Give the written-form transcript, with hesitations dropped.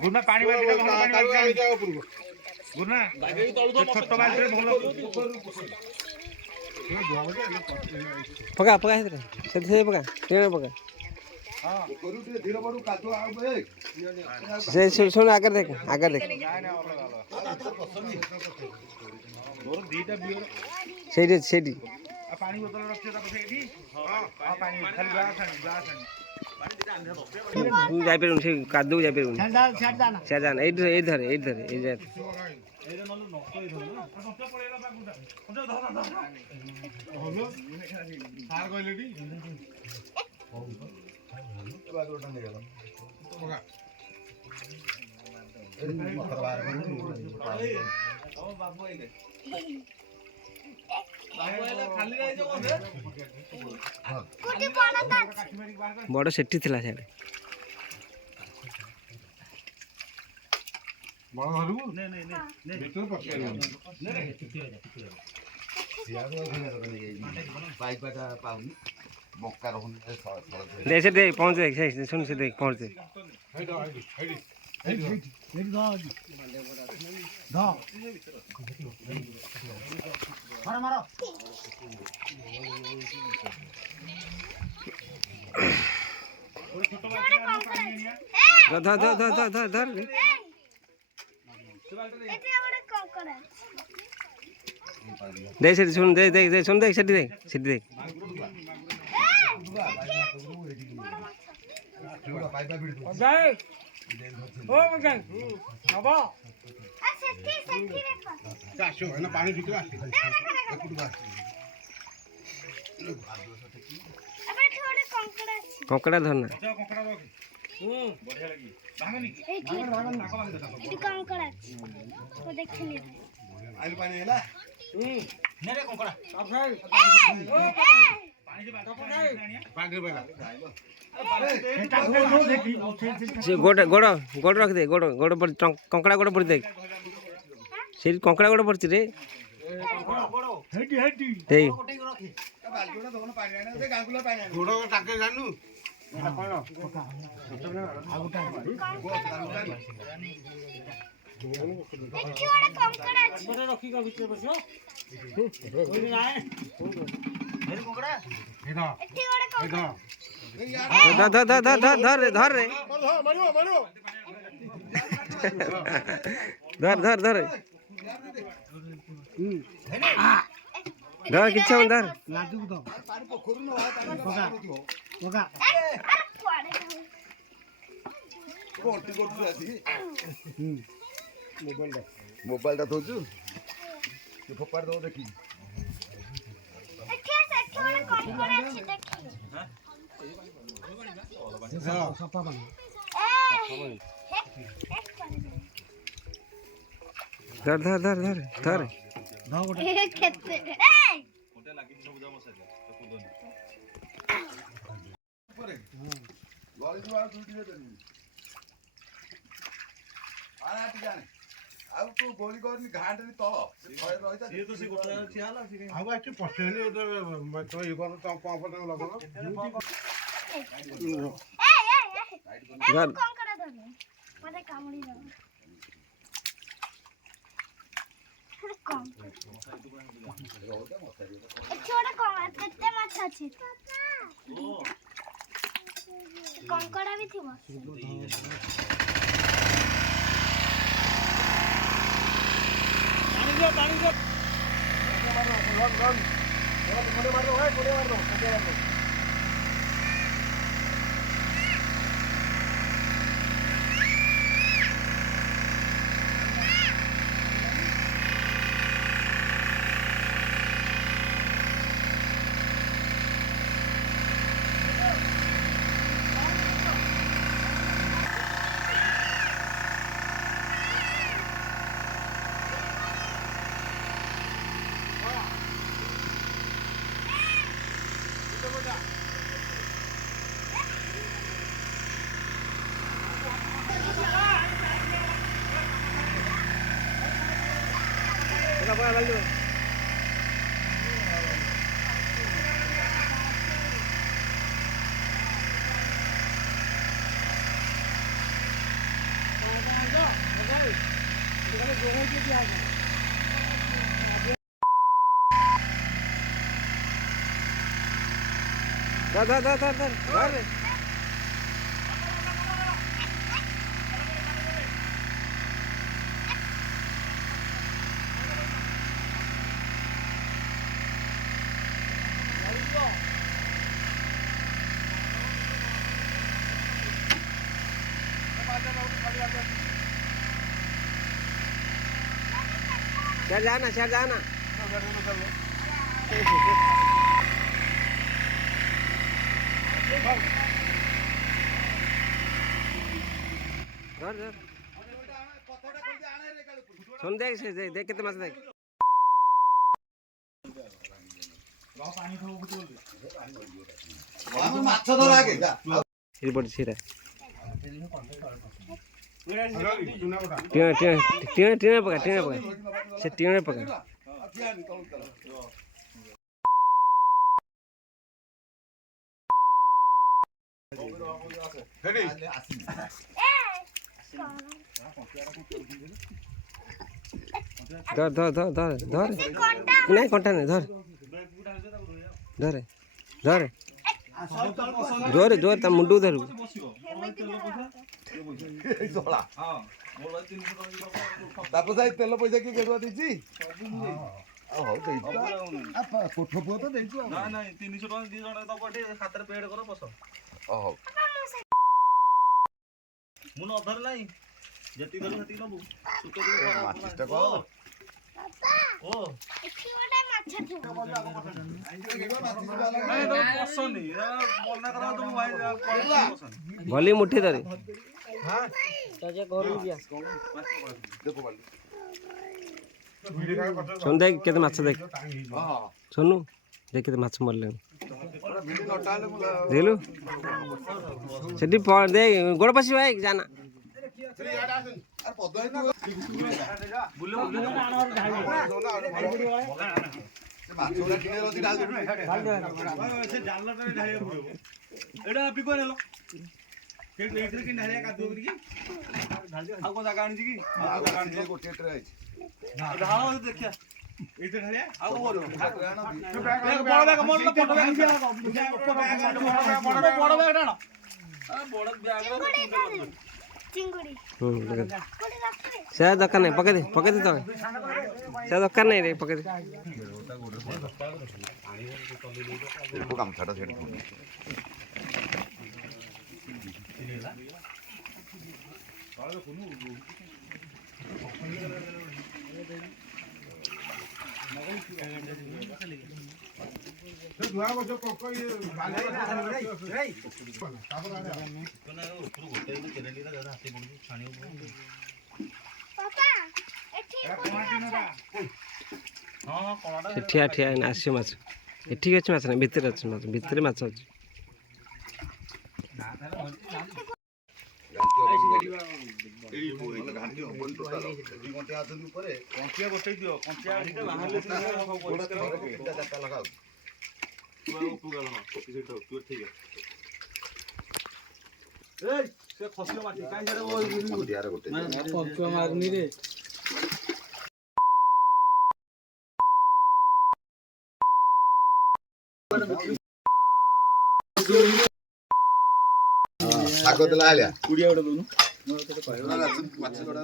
गुरना पानी वाली गुरना छोट बाल्टी भल पका पका से पका टेण पका से सुन आकर देख ସେଇଠି ସେଇଠି पानी बोतल रखियो ता सेठी हां पानी खाली ग्लास तू जाई परु से कादू जाई परु से जान ए धरे ए धरे ए जा एरे नलो नष्ट होई धरो ना नष्ट पळेला बागुटा धर होलो सार गइलेडी बागुटा ने गेला बगा ओ बाबू आइले बड़ सेठी थिला साडे बड़ धरबू ने ने ने ने भीतर पछे ने पाइपाटा पाउनी मक्का रहन दे से दे पहुंच दे सुन से देख पहुंच दे हेडो हेडी मारो धर धर धर धर धर धर दे से सुन दे दे सुन देख सेठी देख ओ मगन बाबा सेठी देखो चाशो है ना पानी भीतर आसी अबे थोड़े कंकड़ा अछि कंकड़ा धरना कंकड़ा दो बढ़िया लगी भागनी एटी कंकड़ा अछि तो देखिनी आइल पानी हैला ने रे कंकड़ा अब भाई पानी से बात पानी बेला से गोड़ गोड़ गोड़ रख दे गोड़ गोड़ पर कंकड़ा गोड़ पर देख से कंकड़ा गोड़ पर रे हेडी हेडी दे बालजोड़ा दोनो पानी आने दे गांगुला पानी आने गोड़ टाके जानू एटा कोन आगुटा एटी वाला कंकड़ा अछि बड़े रखी का भीतर बसो कोई नहीं आए मेरे कंकड़ा हेदा एटी वाला कंकड़ा धर धर धर धर धर धर रे मारो मारो धर धर धर धर किच्छा धर लाडू दो पानी पोखरु न पगा पगा अरे कुआडे कोटी कोटी आसी मोबाइल दा थोजु ये फोपार दो देखी एटी वाला कंकड़ा अछि देखी सपा बन धर धर धर धर धर खेते कोटे लागी सब जाम सके तो कुदन परे लॉरी जो आ दुटी दे देनी आना टी जाने आउ तो गोली गोली घाट नि तल से भय रहिता ये तो से गोटा छियाला से आउ आके पछेनी तो ये कोन तो पंप तक लगन कंकड़ा धरने मते कामुड़ी दो छोटा कंकड़ा केते माछ अछि कंकड़ा भी थिबो पानी दो मारो रन कोने मारो है कोने मारो ধর ধর ধর ধর ধর ধর রে। शेर जाना शेर जाना धर धर सुन देख से देख कितने मस्त देख ମାଛ ଧର ଆଗେ ଯା ये बड़ी सीरा टीना पका से टीना पका धर धर धर धर धर नहीं कंटा नहीं धर धर धर जोर जोर ता मुंडू धर ତାପରେ ଯାଇ ତେଲ ପଇସା କିଏ ଗେରୁଆ ଦେଇଛି ଆଉ ହଉ ଦେଇଛୁ କୋଠ ପୁଅ ତ ଦେଇଛୁ ଆଉ ନା ନାଇଁ 300 ଟଙ୍କା ଦି ଜଣ ଦବ ଏଠି ହାତରେ ପେଡ୍ କର ବସ ହଉ ମୁଁ ନ ଧର ନାହିଁ ଯେତିକି ଧରୁ ସେତିକି ନବୁ ସୁତ ଦେବୁ ମାଛଟା କହ ଓ ଏଠି ଗୋଟେ ମାଛ ଥିବ ନାଇଁ ତ ପସନ୍ଦ ମନା କର ତମ ଭାଇ ପସନ୍ଦ भली मुट्ठी धरे ହଁ ଦେଖ ବାଲି सुन देख केते माछ देख ହଁ सुनु देख केते माछ मरले ଭିଡି ନଟା ହେଲେ ମୁଁ देलु सेठी दे गोड़ पसी भाई जाना ଆରେ ପଦ ମାଛ ଗୁଡା ଟିକେ ରଖି ଡାଲ ସେ ଜାଲଟାରେ ଢାଳିବାକୁ ପଡିବ ଏଇଟା ଆପି କଣ ହେଲ ଏଇଥିରେ କି ଢାଳିଆ କାଦୁଅ କରିକି ଆଉ କଣ ଜାଗା ଆଣିଛି କି ଗୋଟିଏ ଟ୍ରେ ଅଛି ଢାଳ ଦେଖିଆ ଏଇଥିରେ ଢାଳିଆ ଆଉ କଣ କରିବ ବଡ ବ୍ୟାଗ ମୋର ତ ବଡ ବ୍ୟାଗ ବଡ ବ୍ୟାଗ ଟାଣ ବଡ ବ୍ୟାଗ ଚିଙ୍ଗୁଡ଼ି से दरकार नहीं पके दे तो से दरकार नहीं रे पके दे ଗାମୁଛାଟା ସେଠି ପାପା ଏଠି ठिया ठिया आसियो माछ एठी अछि माछ नहीं भीतर अछि माछ भीतर माछ अछि ଘାଣ୍ଟି ହବନି ଟୋଟାଲ ଦି ଘଣ୍ଟା ଆସନ୍ତି ଉପରେ କଞ୍ଚିଆ ବସେଇ ଦିଅ କଞ୍ଚିଆ ଆଣିକି ବାହାରିଲେ ତିନିଟା ଚାରିଟା ଲଗାଉ ସେ ଖସିବ ମାଟି କାଇଁ ଦିଆରେ ଗୋଟେ ଶାଗ ଦେଲା ଆଳିଆ କୁଡ଼ିଆ ଗୋଟେ ଦଉନୁ ମାଛ ଗଡା